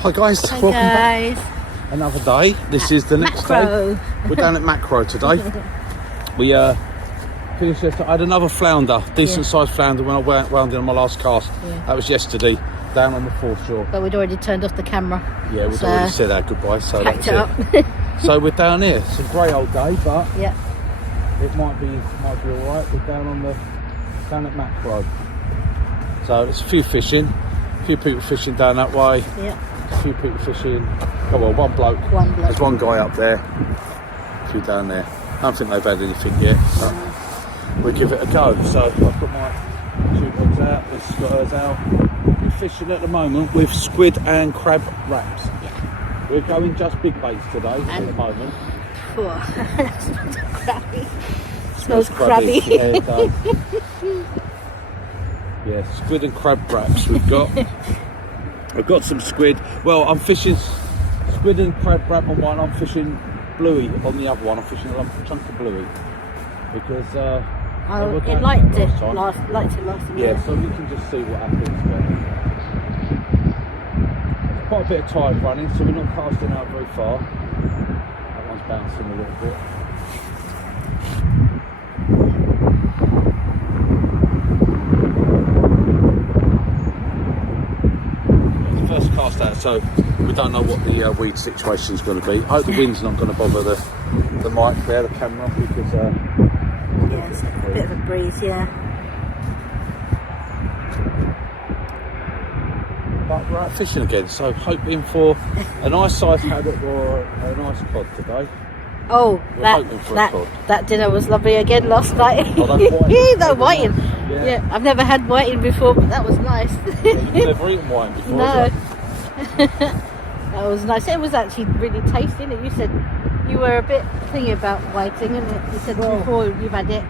Hi guys, Hi welcome guys. back. Another day. This is the next Makro. day. We're down at Makro today. We finished yesterday. I had another flounder, decent sized flounder when I wound in on my last cast. Yeah. That was yesterday, down on the foreshore. But we'd already turned off the camera. Yeah, we'd already said our goodbye, so packed that's it up. So we're down here. It's a grey old day, but Yeah. it might be alright. We're down at Makro. So there's a few fishing, a few people fishing down that way. Yeah. A few people fishing. Oh well, one bloke. There's one guy up there. A few down there. I don't think they've had anything yet. So we'll give it a go. So I've got my two rods out. This has got hers out. We're fishing at the moment with squid and crab wraps. We're going just big baits today at the moment. That smells crabby. Smells crabby. Yeah, it does. Yeah, squid and crab wraps we've got. I've got some squid. Well, I'm fishing squid and crab wrap on one. I'm fishing bluey on the other one. I'm fishing a chunk of bluey because it liked it last time. Yeah, so we can just see what happens. But there's quite a bit of tide running, so we're not casting out very far. That one's bouncing a little bit. First cast out, so we don't know what the weed situation is going to be. I hope the wind's not going to bother the mic there, the camera, because it's a bit of a breeze, yeah. But we're out fishing again, so hoping for a nice size haddock or a nice cod today. Oh, that dinner was lovely again last night. That whiting. Yeah, I've never had whiting before, but that was nice. You've never eaten whiting before? No. That was nice. It was actually really tasty, innit? You said you were a bit thingy about whiting, and you said before you've had it,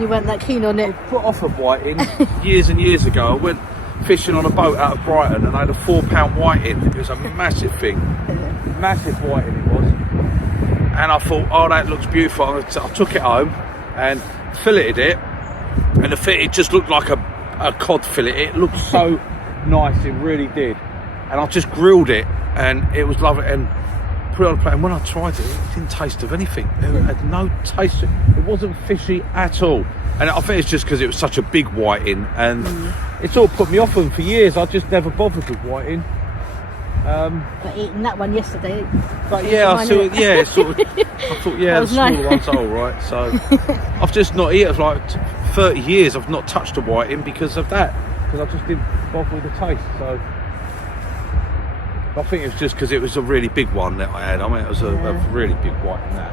you weren't that keen on it. I put off of whiting years and years ago. I went fishing on a boat out of Brighton, and I had a £4 whiting. It was a massive thing, massive whiting it was. And I thought, oh, that looks beautiful. I took it home and filleted it, and it just looked like a cod fillet. It looked so nice, it really did. And I just grilled it, and it was lovely, and put it on a plate. And when I tried it, it didn't taste of anything. It had no taste. It wasn't fishy at all. And I think it's just because it was such a big whiting, and it's all put me off them for years. I just never bothered with whiting. But eating that one yesterday. But yeah, I thought, the smaller ones are all right. So I've just not eaten for like 30 years. I've not touched a whiting because of that, because I just didn't bother with the taste. So I think it was just because it was a really big one that I had. I mean, it was a really big whiting that.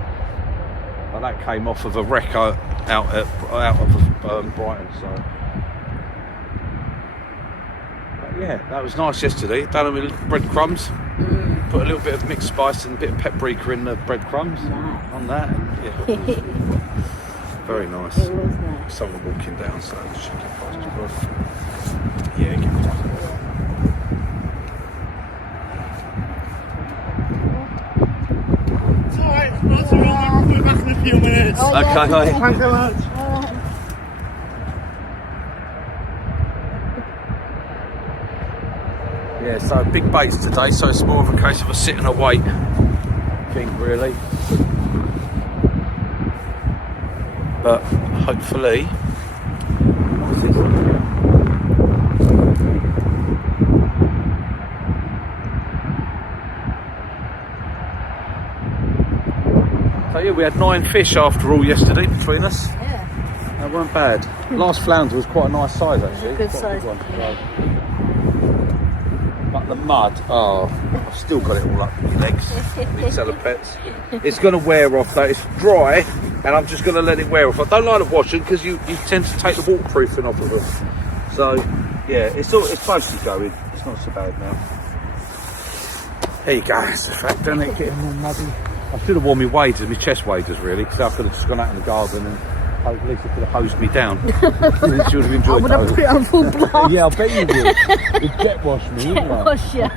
And that came off of a wreck out of Brighton. So. Yeah, that was nice yesterday. Done them with breadcrumbs. Put a little bit of mixed spice and a bit of paprika in the breadcrumbs on that. And, very nice. It was nice. Someone walking down, so it should get past as well. Yeah, get past. It's alright, that's alright. We'll be back in a few minutes. Oh, yeah. Okay, Thanks so much. Yeah, so big baits today, so it's more of a case of a sit and a wait thing, really. But hopefully, what's this? So yeah, we had 9 fish after all yesterday between us. Yeah. That weren't bad. Last flounder was quite a nice size actually. Good Quite size. A good one. But the mud, I've still got it all up my legs, these salopettes. It's going to wear off though, it's dry, and I'm just going to let it wear off. I don't like to wash them because you tend to take the waterproofing off of them. So, yeah, it's mostly going, it's not so bad now. There you go, it's a fact, don't it, getting more muddy. I should have worn my waders, my chest waders really, because I could have just gone out in the garden and at least it could have hosed me down. She would have enjoyed I would have put it on full blast. Yeah, I bet you would. You'd jet wash me, wouldn't you? Wash, yeah.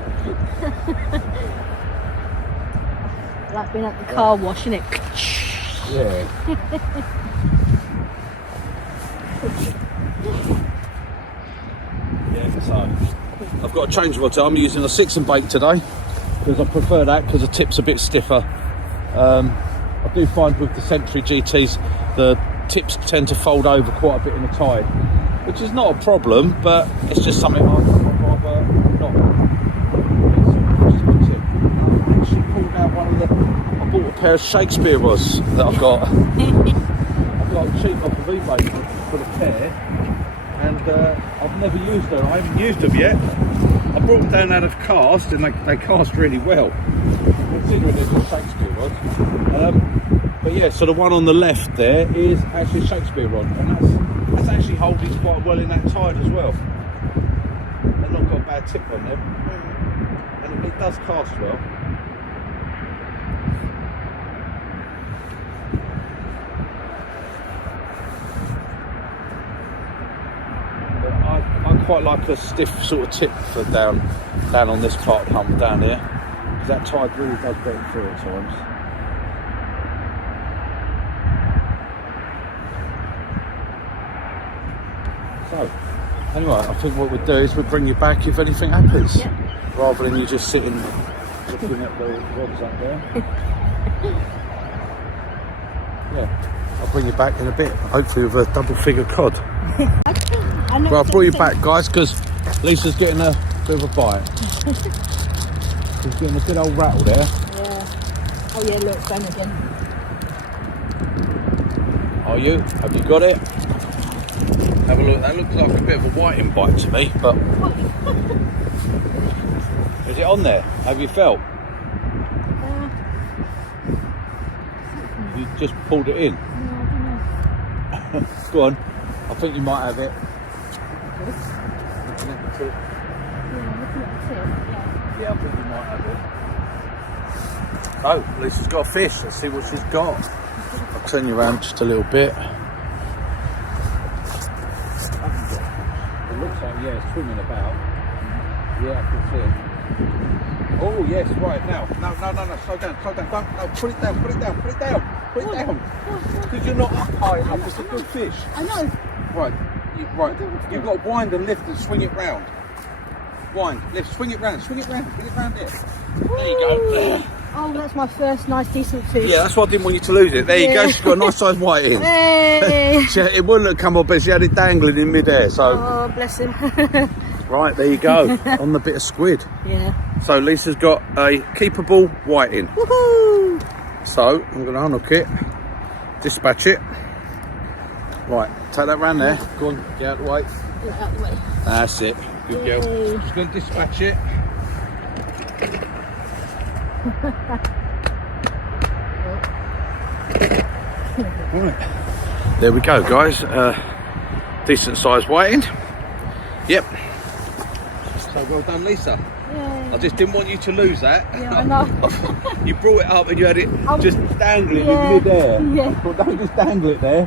Like being at the car wash, innit? Yeah. Yeah, so I've got to change what I'm using a 6 and bait today because I prefer that because the tip's a bit stiffer. I do find with the Century GTs the tips tend to fold over quite a bit in the tide, which is not a problem, but it's just something I'd rather not. I actually pulled out one of the. I bought a pair of Shakespeare rods that I've got. I've got them cheap off of eBay for the pair, and I've never used them. I haven't used them yet. I brought them down out of cast, and they cast really well, considering they're just Shakespeare rods. But yeah, so the one on the left there is actually a Shakespeare rod, and that's actually holding quite well in that tide as well. They've not got a bad tip on them, and it does cast well. But I quite like a stiff sort of tip for down on this part of the hump down here, because that tide really does break through at times. So, anyway, I think what we'll do is we'll bring you back if anything happens, rather than you just sitting looking at the rods up there. Yeah, I'll bring you back in a bit, hopefully with a double figure cod. Well, I'll bring you back, guys, because Lisa's getting a bit of a bite. She's getting a good old rattle there. Yeah. Oh yeah, look, done again. Are you? Have you got it? Have a look. That looks like a bit of a whiting bite to me, but is it on there? Have you felt? You just pulled it in. No, I don't know. Go on. I think you might have it. Looking at the tip. Yeah, I think you might have it. Oh, Lisa's got a fish. Let's see what she's got. I'll turn you around just a little bit. It looks like, yeah, it's swimming about. Yeah, I can see it. Oh, yes, right, now. No, slow down, don't, no, put it down. Because you're not up high enough, it's a good fish. I know. Right, you've got to wind and lift and swing it round. Wind, lift, swing it round, bring it round there. There you go. Oh, that's my first nice decent fish. Yeah, that's why I didn't want you to lose it. There you go, she's got a nice size white in. Hey. It wouldn't have come up, but she had it dangling in midair, so. Oh, bless him. Right, there you go, on the bit of squid. Yeah. So Lisa's got a keepable whiting. Woohoo! So I'm going to unhook it, dispatch it. Right, take that round there. Go on, get out of the way. Get out of the way. That's it. Good girl. Yay. Just going to dispatch it. Right. There we go, guys. Decent sized whiting. Yep. So well done, Lisa. Yay. I just didn't want you to lose that. Yeah, I know. You brought it up and you had it just dangling yeah, in mid-air. yeah. Well, don't just dangle it there.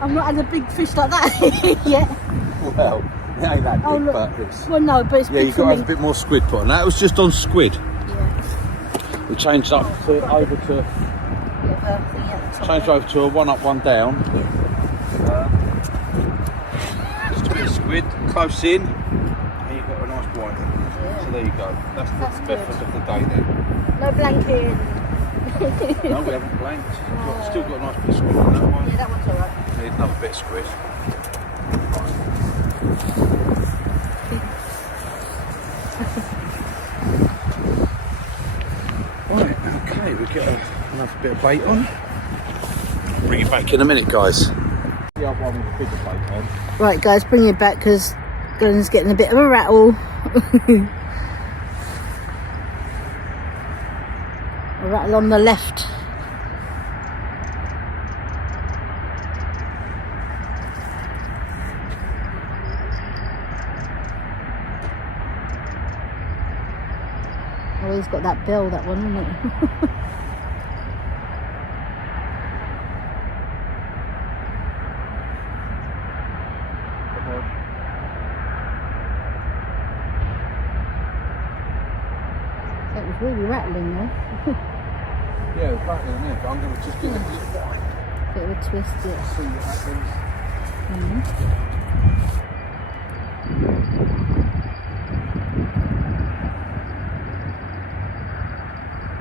I've not had a big fish like that yet. Well, it ain't that big, Oh, look. but it's... Well, no, but it's Yeah, big you've for got to me. have a bit more squid put on. That was just on squid. Yeah. We changed up to over to changed over to a one up, one down. Just a bit of squid, close in, and you've got a nice white. Yeah. So there you go. That's the That's method good. of the day then. No blanket. No, we haven't blanked. Still got a nice bit of squid on that one. Yeah, that one's alright. Need another bit of squid. Right, okay, we get another bit of bait on. Bring it back in a minute, guys. The other one with a bigger bait on. Right, guys, bring it back because Glenn's getting a bit of a rattle. A rattle on the left. Oh, he's got that bill, that one, isn't it? That was really rattling there. Yeah, it's back in there, but I'm going to just give it a bit wide. Bit of a twist, yeah. See what happens. Mm-hmm.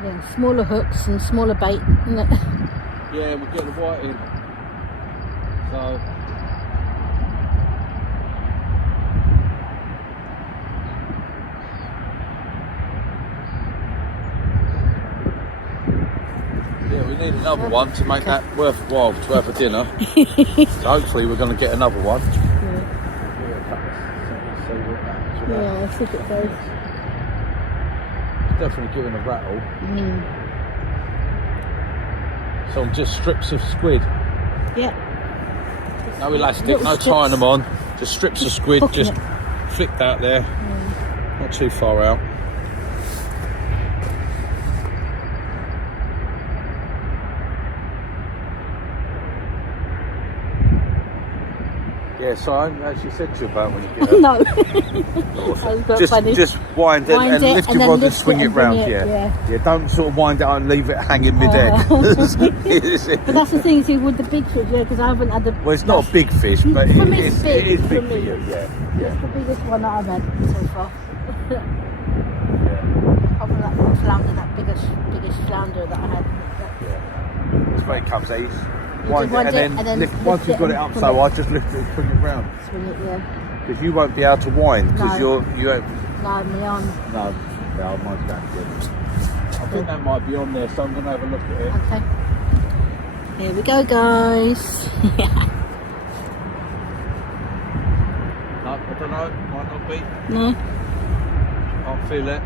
Yeah, smaller hooks and smaller bait, isn't it? Yeah, we'll get the white in. So yeah, we need another one to make that worthwhile to have a dinner. So hopefully we're going to get another one. Yeah, I think it goes. It's definitely giving a rattle. So just strips of squid. Yeah. No elastic, Little no strips. tying them on. Just strips of squid, Hooking just it. flicked out there. Not too far out. Yeah, so I haven't actually said to you about when you get it. No. That was quite funny. Just wind it Wind and it lift and your then rod and lift swing it it and bring round. it, Yeah, don't sort of wind it out and leave it hanging midair. But that's the thing, see, with the big fish, yeah, because I haven't had the... Well, it's not a big fish, but For me, it it's big. is big For for me. you. Yeah. It's the biggest one that I've had so far. Yeah. Other than that flounder, that biggest flounder that I had. That's where it comes out. You Wind just it and then lift once you've it got it and up, pull so it. I just lift it and swing it round. Swing it, yeah. Because you won't be able to wind because No. you have. No, my arm. No, mine's going good. I think that might be on there, so I'm going to have a look at it. Okay. Here we go, guys. No, I don't know. Might not be. No. Can't feel it.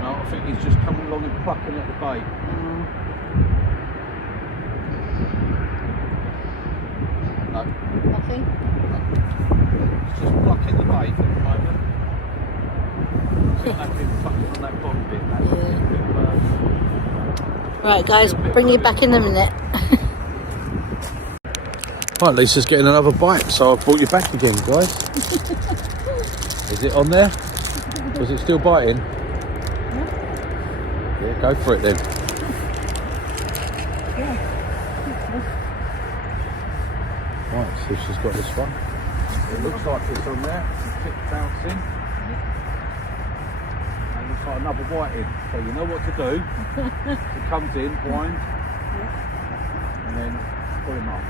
No, I think he's just coming along and plucking at the bait. No, Nothing. he's just plucking the bait at the moment. I think that's been plucking on that bottom bit. Right, guys, bring you back in a minute. Right, Lisa's getting another bite, so I brought you back again, guys. Is it on there? Was it still biting? Yeah, go for it then. Right, so she's got this one. It looks like it's on there. Keep bouncing. And looks like another white in. So you know what to do. It comes in, wind, and then pull him up.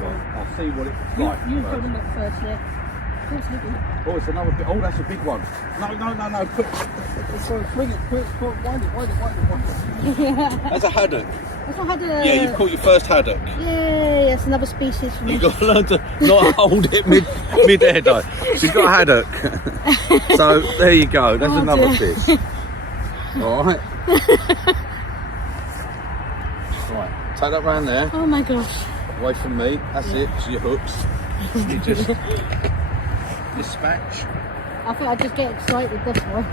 Right, I'll see what it's like. You first. put them up first, yeah. Oh, it's another bit. Oh, that's a big one. No. Quick. Swing it, quick. Wind it. That's a haddock. That's not had a... Yeah, you've caught your first haddock. Yay, that's another species for me. You've got to learn to not hold it mid-air, though. She's got a haddock. So, there you go. That's another fish. All right. Right, take that round there. Oh my gosh. Away from me. That's it. To your hooks. You just dispatch. I think I just get excited this one.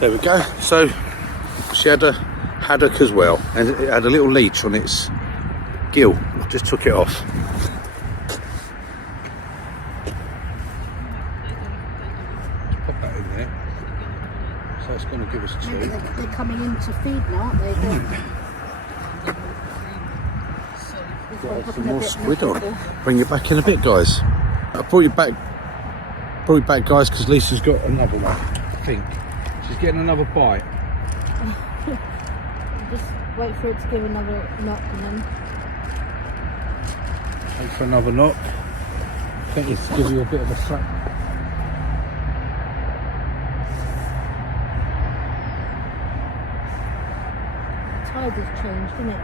There we go. So she had a haddock as well, and it had a little leech on its gill. I just took it off. Pop that in there. So it's going to give us two. They're coming in to feed now, aren't they? Got some more squid on. Bring you back in a bit, guys. I brought you back, guys, because Lisa's got another one. I think she's getting another bite. Just wait for it to give another knock and then... Wait for another knock. I think it's to give you a bit of a slap. Tide has changed, isn't it?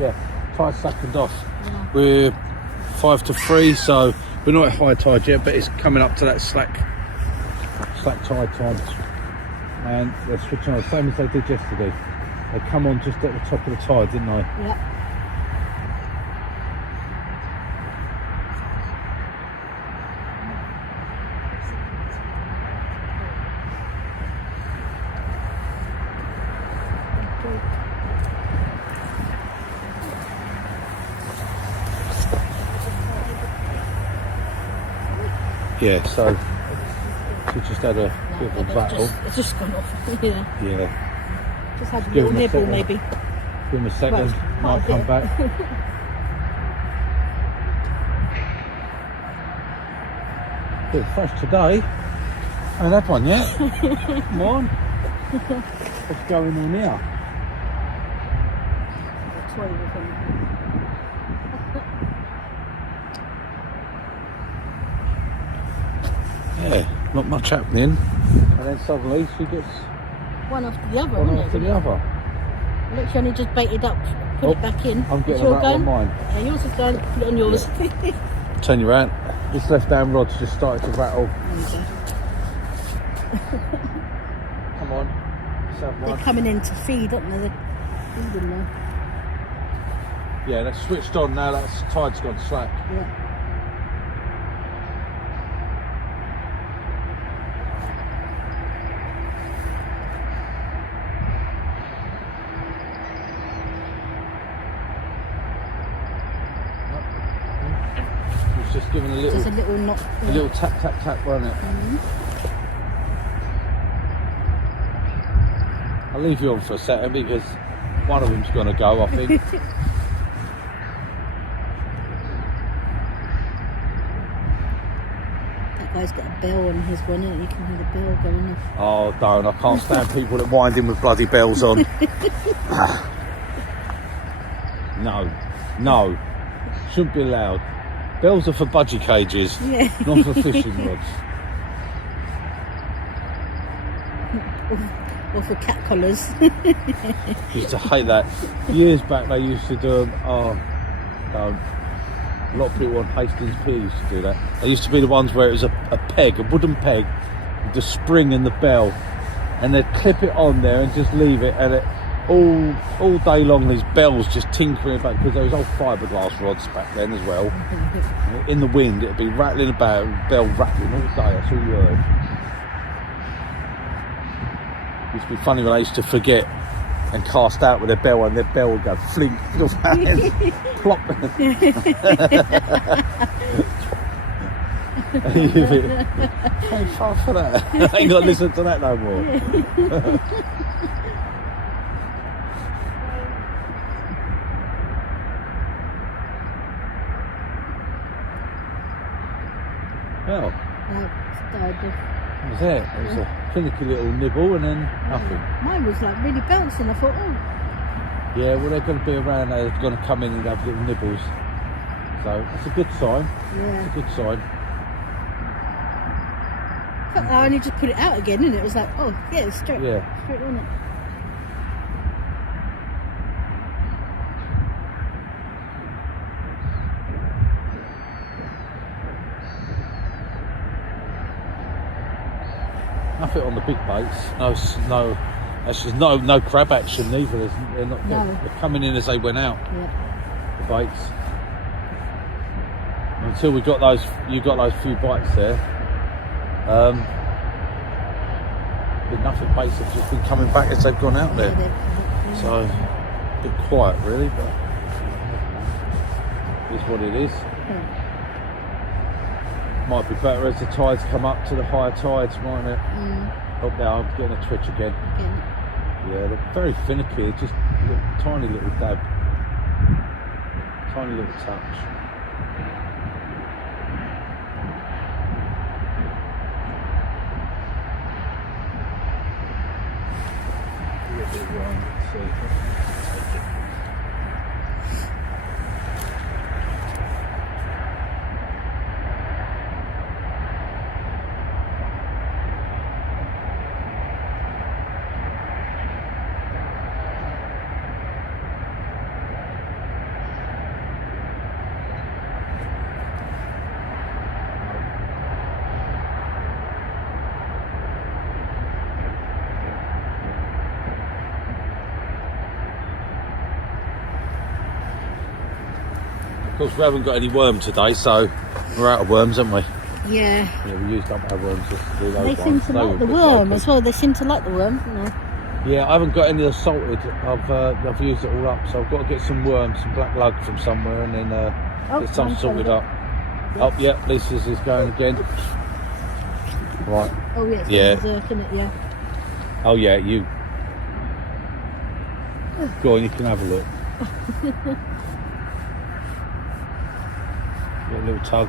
Yeah, tide slackened off. Yeah. We're 5 to 3, so we're not at high tide yet, but it's coming up to that slack tide time. And they're switching on, same as they did yesterday. They come on just at the top of the tide, didn't they? Yep. Yeah, so we just had a bit of a battle. It's just gone off. Yeah. Yeah. Just had a Give little him a nibble, second. maybe. Give him a second, Well, might come yeah. back. Bit fresh today. I haven't had one yet. Come on. What's going on here? Toy with him. Yeah, not much happening. And then suddenly she gets One after the other, one isn't after it? the other. Look, she only just baited up, put Oh, it back in. I'm Is getting yours a rattle on going? mine. Yeah, yours is going. Put it on yours. Turn you around. This left hand rod's just started to rattle. There you go. Come on. Let's have They're one. coming in to feed, aren't they? They're feeding now. Yeah, that's switched on now. That tide's gone slack. Yeah. It's just giving a Just a little, little knock. a little tap, tap, tap, wasn't it? I'll leave you on for a second because one of them's going to go, I think. That guy's got a bell on his one, and you can hear the bell going off. Oh, don't. I can't stand people that wind in with bloody bells on. No. No. Shouldn't be allowed. Bells are for budgie cages, Yeah. not for fishing rods. Or for cat collars. Used to hate that. Years back they used to do them. Oh, don't. A lot of people on Hastings Pier used to do that. They used to be the ones where it was a peg, a wooden peg, with the spring and the bell. And they'd clip it on there and just leave it, and it all day long these bells just tinkering about, because there was old fiberglass rods back then as well. In the wind it'd be rattling about, bell rattling all day, that's all you heard. Used to be funny when I used to forget and cast out with a bell, and their bell would go flink, just hands, plop. Hey, fuck for that. I ain't got to listen to that no more. Well, Died of. that was it. It was a finicky little nibble and then nothing. Mine was like really bouncing. I thought, oh, Yeah, well, they're going to be around, they're going to come in and have little nibbles. So, it's a good sign. yeah. It's a good sign. I only just put it out again, and it was like, oh, yeah, it's straight, Yeah. straight on it. Nothing on the big baits. Actually, no crab action neither. They're not. No. They're coming in as they went out. Yeah. The baits. Until we got those, you got those few bites there. But nothing. Baits have just been coming back as they've gone out there. Yeah, So a bit quiet, really, but it's what it is. yeah. Might be better as the tides come up to the higher tides, mightn't it? Mm, Oh, now I'm getting a twitch again. again. Yeah, they're very finicky. They're just a tiny little dab, tiny little touch. Of course, we haven't got any worm today, so we're out of worms, haven't we? Yeah. Yeah, we used up our worms just to do those They seem ones. to They like were the a bit worm local. as well. They seem to like the worm, don't they? Yeah, I haven't got any of the salted. I've used it all up, so I've got to get some worms, some black lug from somewhere, and then get some mine's sorted done up. Oh, yeah, Lisa's is going again. Right. Oh yeah, it's Yeah. berserk, isn't it? Yeah. Oh yeah, you. Go on, you can have a look. Get a little tug.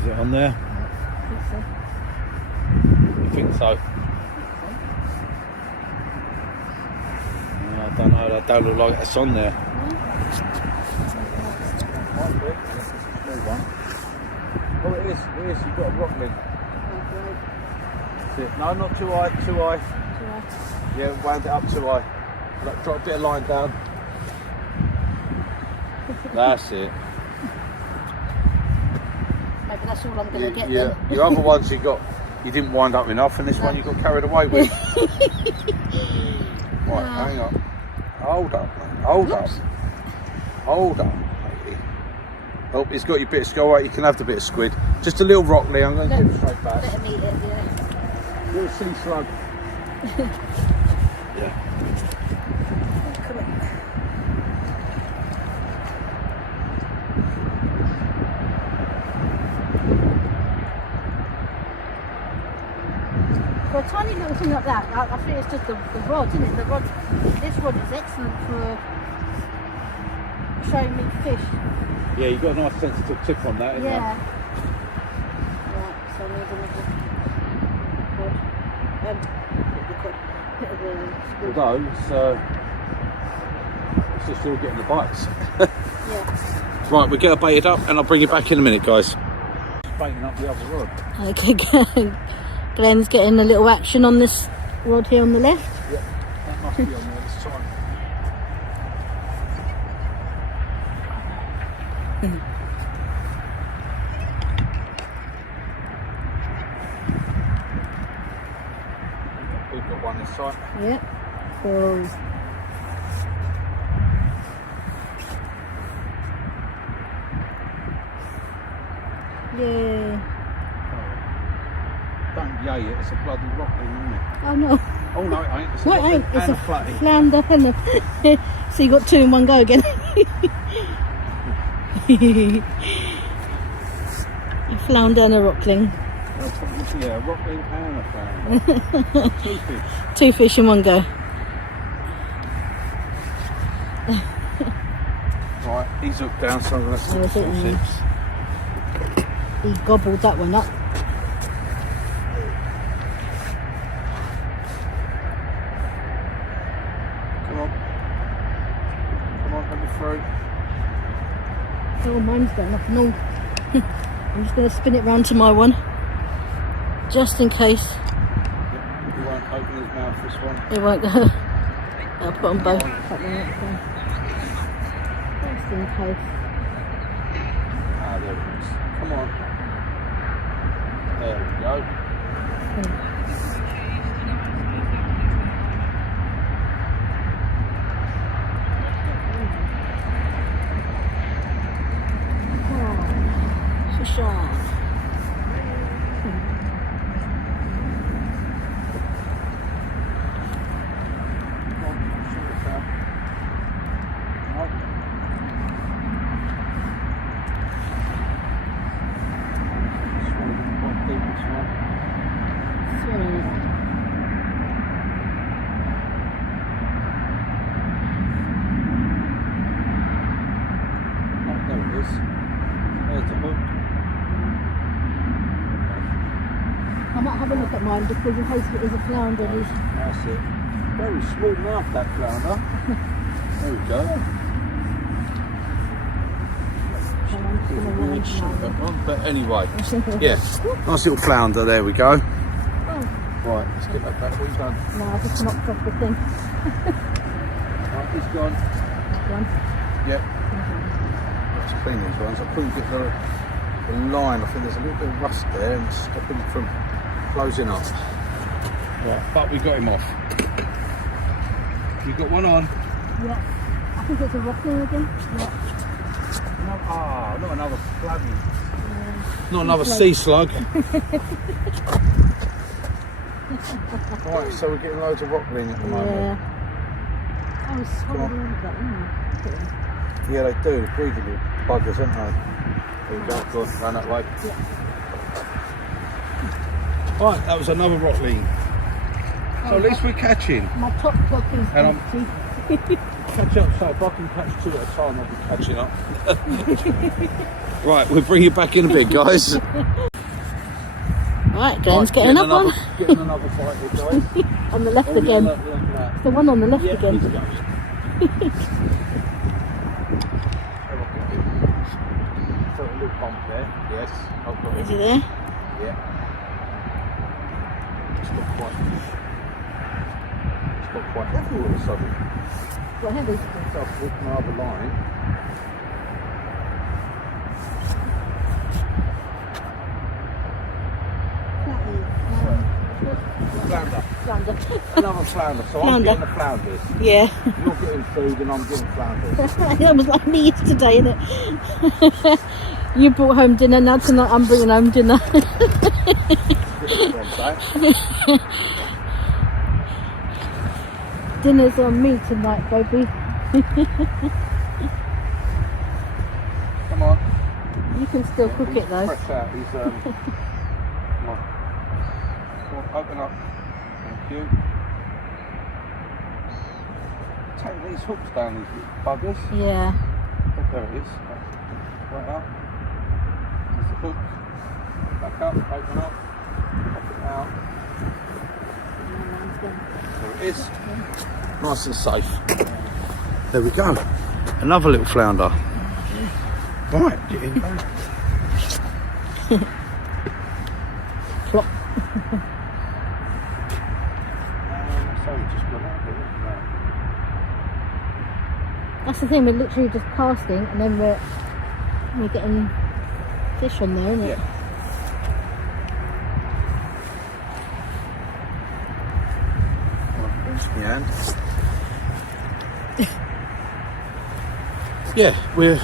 Is it on there? I think so. You think so? I don't know, that don't look like it's on there. Oh, it is, you've got a rock link. That's it. No, not too high, too high. Yeah, wound it up too high. Like, drop a bit of line down. That's it. Maybe that's all I'm going to get Yeah, then. your other ones you didn't wind up enough, and this one you got carried away with. Right, hang on. Hold up, mate. Hold up. Hold up, matey. Oh, he's got your bit of skull. Right, you can have the bit of squid. Just a little rock, Lee. I'm going to give it straight back. Let him eat it, yeah. Little sea slug. Yeah. Come on. For a tiny little thing like that, I think it's just the rod, isn't it? The rod, this rod is excellent for showing me fish. Yeah, you got a nice sensitive tip on that, haven't Yeah. Right, so I need another rod. Although it's just all getting the bites. Yeah. Right, we'll get her baited up and I'll bring you back in a minute, guys. Baiting up the other rod. Okay, Glenn's getting a little action on this rod here on the left. Yeah, that must be on there this time. We've got one this time. Yep. So yeah. Don't yay it, it's a bloody rock thing, isn't it? Oh no. Oh no, it ain't. It's a What rock ain't? thing It's and a a flatty. flounder and a so you got two in one go again. A flounder and a rockling. Yeah, a rock thing and a flounder. Two fish. Two fish in one go. Right, he's hooked down, so I'm going to Oh, is stick it? some sips. He gobbled that one up. Come on. Come on, let me through. Oh, mine's going up and all. I'm just going to spin it round to my one. Just in case. He won't open his mouth, this one. It won't go. I'll put on both. Put them out there. Just in case. Ah, there it is. Come on. There we go. Fish on. Come on, shoot it down. Right. Swallowed quite deep this one. Swallow it. Oh, there it is. There's the hook. I might have a look at mine because in case it is a flounder. That's it. Very small mouth, that flounder. There we go. That one, but anyway, yeah, nice little flounder. There we go. Right, let's get that back. What have you done? No, I just knocked off the thing. Right, he's gone. One. Yep. Let's clean these ones. I couldn't get the line. I think there's a little bit of rust there and it's stopping it from closing up. Right, but we got him off. You got one on. Yeah. I think it's a rockling again. Yeah. No, not another flabby. Not another sea slug. Right, so we're getting loads of rockling at the moment. Yeah. Oh, it's Come on. swallowed that, isn't it? Yeah, they do. They're greedy little buggers, aren't they? There you go. Go on, round that way. Yeah. Right, that was another rockling. So at least we're catching. My top clock is And I'm- empty. Catch up, so if I can catch 2 at a time, I'll be catching up. Right, we'll bring you back in a bit, guys. Right, Glenn's Right, getting up on. Getting another bite here, guys. On the left Oh, again. look at that. It's the one on the left Yeah, again. he's going. Put a little bump there. Yes, I've got Is it. it there? Yeah. It's not quite full all of a sudden. What heavy? So I've put my other line. Flounder. Flounder. Another flounder. So I'm Flounder. getting the flounders. Yeah. You're getting food and I'm getting flounders. That was like me yesterday, innit? You brought home dinner, now tonight I'm bringing home dinner. Dinner's on me tonight, baby. Come on. You can still cook it though. Fresh out. He's come on. Come on, open up. Thank you. Take these hooks down, these buggers. Yeah. Oh, there it is. Right up. There's the hook. Back up, open up. Pop it out. There it is. Nice and safe. There we go. Another little flounder. Right, get in. Plop. So we just got out there. That's the thing, we're literally just casting and then we're getting fish on there, isn't it? Yeah. Yeah, we're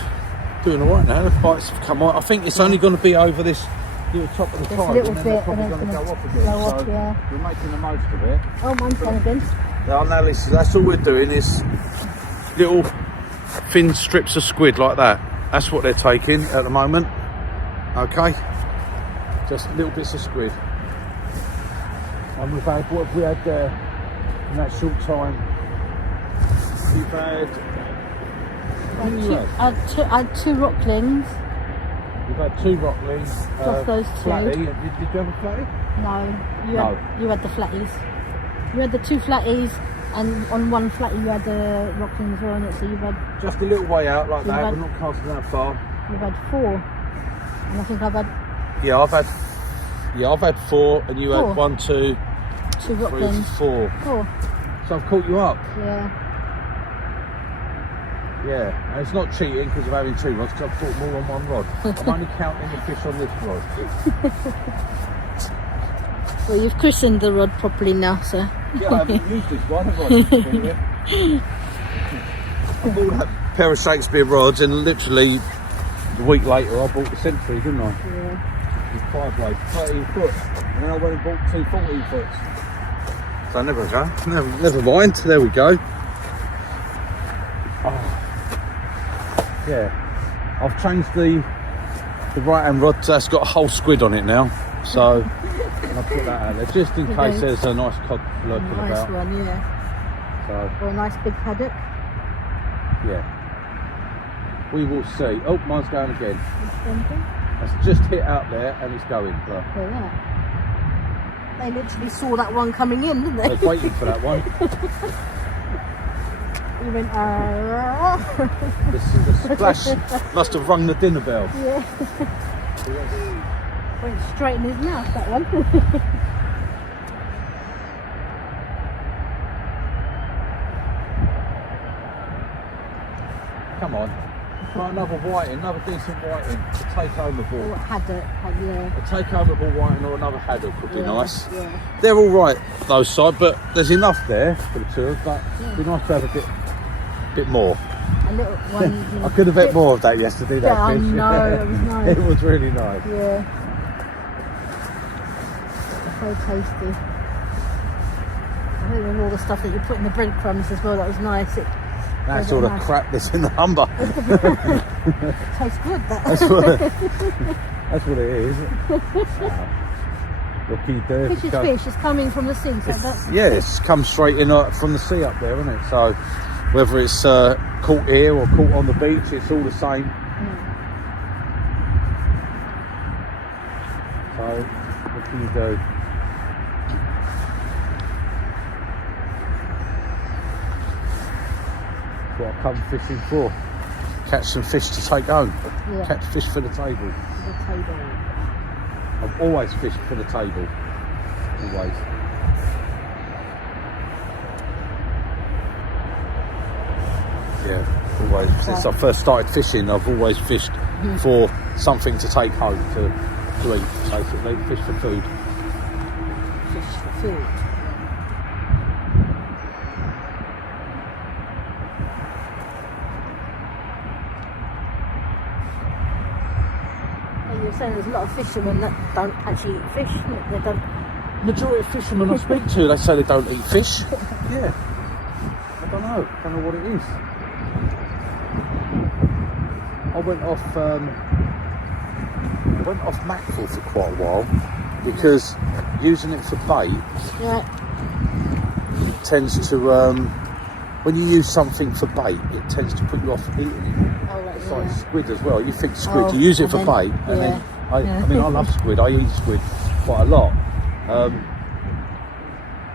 doing all right now. The bites have come on. I think it's only going to be over this little top of the Just a tide, little and then bit, they're probably and then going to it's go off gonna again. go off, So yeah. we're making the most of it. Oh, mine's gone again. Now, Lisa, that's all we're doing is little thin strips of squid like that. That's what they're taking at the moment. Okay, just little bits of squid. And we've had what have we had there in that short time? We've had. What have you had? I had 2 rocklings. We've had 2 rocklings. Plus those 2. Flatty. Did you have a flatty? No, you had the flatties. You had the 2 flatties, and on one flatty you had the rocklings on it, so you've had Just a little way out like You've that. had- We're not casting that far. 4. And I think I've had Yeah, I've had 4, and you 4. had 1, 2, 2 3, rocklings. 4. 4, So I've caught you up. yeah. Yeah, and it's not cheating because of having 2 rods, because I've caught more on 1 rod. I'm only counting the fish on this rod. Well, you've christened the rod properly now, so. Yeah, I haven't used this one, have I? I bought that pair of Shakespeare rods, and literally a week later I bought the Century, didn't I? Yeah. With 5 blades, 13 foot, and then I went and bought 2 14 foots. So never mind. There we go. Oh. Yeah, I've changed the right hand rod. That's got a whole squid on it now. So I'll put that out there just in case there's a nice cod lurking Nice about. one, yeah. So Or a nice big haddock. yeah, we will see. Oh, mine's going again. Something. That's just hit out there and it's going. Look. Look at that. They literally saw that one coming in, didn't I they? was waiting for that one. You went, The splash must have rung the dinner bell. yeah. Went straight in his mouth, that one. Come on. Try another whiting, another decent whiting to take home a Or ball. haddock, yeah. A take home a ball whiting or another haddock would be Yeah, nice. Yeah. They're all right, those side, but there's enough there for the 2 of us, but it'd be nice to have a bit more. A little one. I could have had more of that yesterday, that Yeah, I fish. know, it was nice. It was really nice. Yeah. So tasty. I think with all the stuff that you put in the breadcrumbs as well, that was nice. It That's very all the nice. crap that's in the humber. Tastes good, that. That's what it is. What can you do? Fish is fish. It's coming from the sea. So that's Yeah, it's come straight in from the sea up there, isn't it? So whether it's caught here or caught on the beach, it's all the same. So what can you do? That's what I come fishing for. Catch some fish to take home. Yeah. Catch fish for the table. the table. I've always fished for the table. Always. Yeah, always. Since I first started fishing, I've always fished for something to take home to eat, basically. Fish for food. Fish for food. And you're saying there's a lot of fishermen that don't actually eat fish. They don't. Majority of fishermen I speak to, they say they don't eat fish. Yeah. I don't know what it is. I went off mackerel for quite a while because using it for bait tends to when you use something for bait, it tends to put you off eating it. Oh, right, It's like squid as well. You think squid, Oh, you use it for and bait, then- and then I yeah. mean I love squid. I eat squid quite a lot.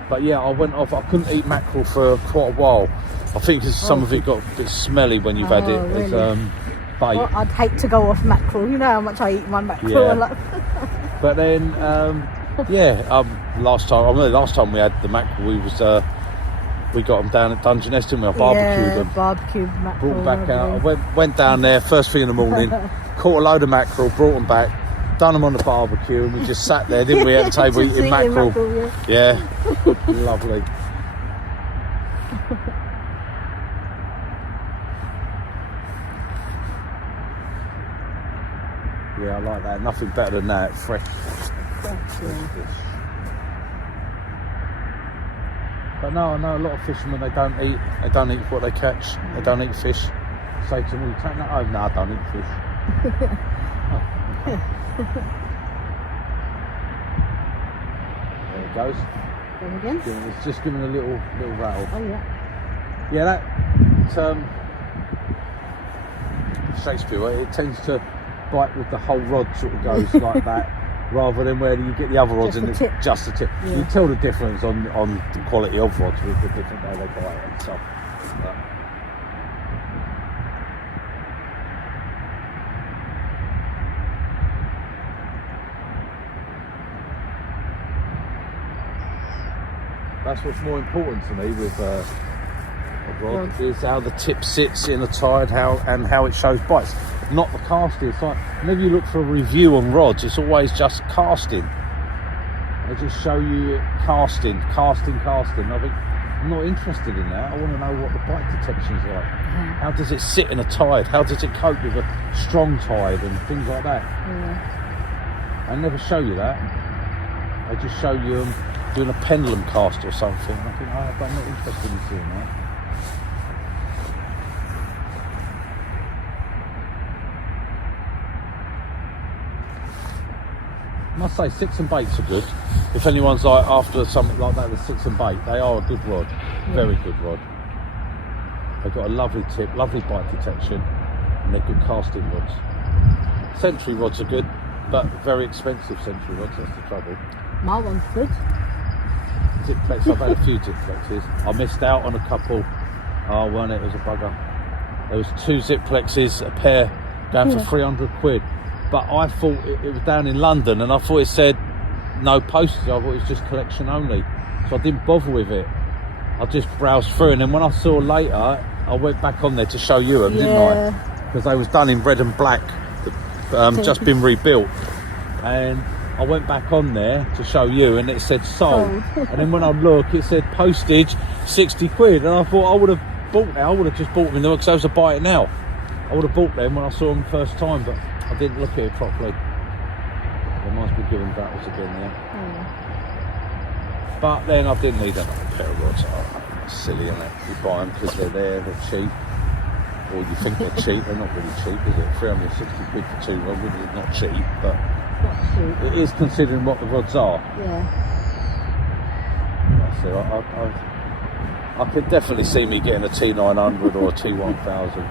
But yeah, I went off. I couldn't eat mackerel for quite a while. I think because some of it got a bit smelly when you've had it as really? bait. Well, I'd hate to go off mackerel. You know how much I eat one mackerel. Yeah. Like, But then, last time we had the mackerel, we got them down at Dungeness, didn't we? I barbecued them, barbecued mackerel. brought them back out. I lovely. went down there first thing in the morning, caught a load of mackerel, brought them back, done them on the barbecue, and we just sat there, didn't we, at the table Just eating mackerel? yeah. Yeah, lovely. Yeah, I like that. Nothing better than that. Fresh fish. But no, I know a lot of fishermen. They don't eat what they catch. They don't eat fish. Say to me, "Take that home." No, I don't eat fish. There it goes. Then again. It's just giving a little rattle. Oh yeah. Yeah, that Shakespeare. It tends to bite with the whole rod, sort of goes like that, rather than where you get the other rods Just and the it's tip. just the tip. Yeah. You tell the difference on the quality of rods with the different way they bite and stuff. That's what's more important to me with a rod, is how the tip sits in a tide, how it shows bites. Not the casting. It's like whenever you look for a review on rods, it's always just casting. They just show you it casting. I think I'm not interested in that. I want to know what the bite detection is like. How does it sit in a tide? How does it cope with a strong tide and things like that? Yeah. They never show you that. They just show you them doing a pendulum cast or something. I think, I'm not interested in seeing that. I must say, six and baits are good. If anyone's like after something like that, the six and bait, they are a good rod. Very good rod. They've got a lovely tip, lovely bite detection, and they're good casting rods. Century rods are good, but very expensive century rods, that's the trouble. My one's good. Zipflex, I've had a few Zipflexes. I missed out on a couple. Oh, one, it was a bugger. There was 2 Zipflexes, a pair, going for 300 quid. But I thought it was down in London, and I thought it said no postage. I thought it was just collection only, so I didn't bother with it. I just browsed through, and then when I saw later, I went back on there to show you them, didn't I? Because they was done in red and black, just been rebuilt. And I went back on there to show you, and it said sold. And then when I look, it said postage 60 quid, and I thought I would have bought them. I would have just bought them in there because I was a buy it now. I would have bought them when I saw them first time, but I didn't look at it properly. They must be giving battles again there. But then I didn't need another pair of rods. Oh, that's silly, isn't it? You buy them because they're there, they're cheap. Or you think they're cheap, they're not really cheap, is it? 360 quid for 2 rods, really not cheap, but not cheap. It is considering what the rods are. Yeah. I said, I could definitely see me getting a T900 or a T1000.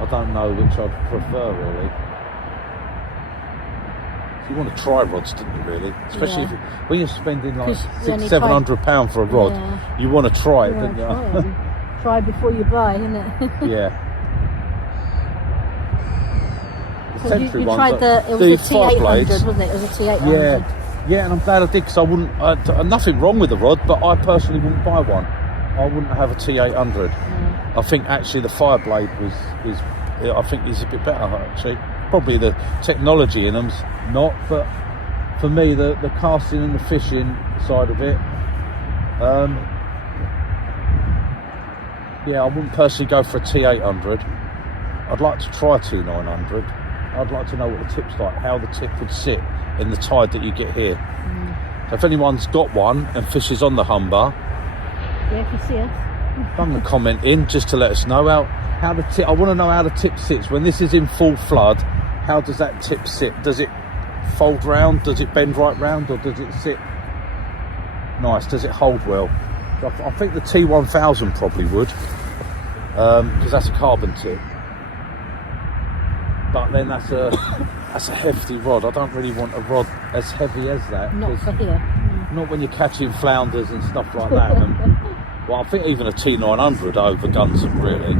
I don't know which I'd prefer really. You want to try rods, don't you really? Especially when you're spending like £600-700 for a rod, you want to try it, don't you? Try before you buy, isn't it? Yeah. So you tried it was a T800, wasn't it? It was a T800. Yeah, and I'm glad I did because I wouldn't. Nothing wrong with the rod, but I personally wouldn't buy one. I wouldn't have a T800. I think actually the Fireblade is I think is a bit better actually. Probably the technology in them's not, but for me the casting and the fishing side of it, I wouldn't personally go for a T800. I'd like to try a T900. I'd like to know what the tip's like, how the tip would sit in the tide that you get here. So if anyone's got one and fishes on the Humber, if you see us, bung the comment in just to let us know how the tip. I want to know how the tip sits when this is in full flood. How does that tip sit? Does it fold round? Does it bend right round, or does it sit nice? Does it hold well? I think the T1000 probably would, because that's a carbon tip. But then that's a hefty rod. I don't really want a rod as heavy as that. Not for here. Not when you're catching flounders and stuff like that. Well, I think even a T900 overguns them really.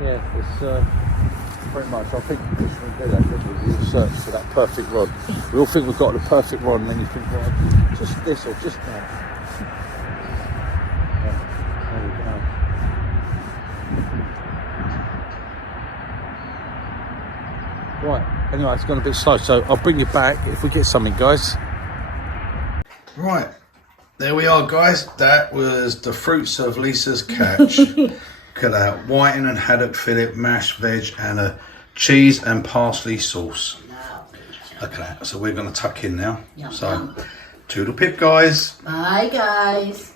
Yeah, it's pretty much. I think we do that. We'll search for that perfect rod. We all think we've got the perfect rod, and then you think, well, just this or just that. Yeah, there we go. Right. Anyway, it's gone a bit slow, so I'll bring you back if we get something, guys. Right. There we are, guys. That was the fruits of Lisa's catch. Look at that, whiting and haddock fillet, mashed veg, and a cheese and parsley sauce. Look at that. So we're going to tuck in now. So, toodle pip, guys. Bye, guys.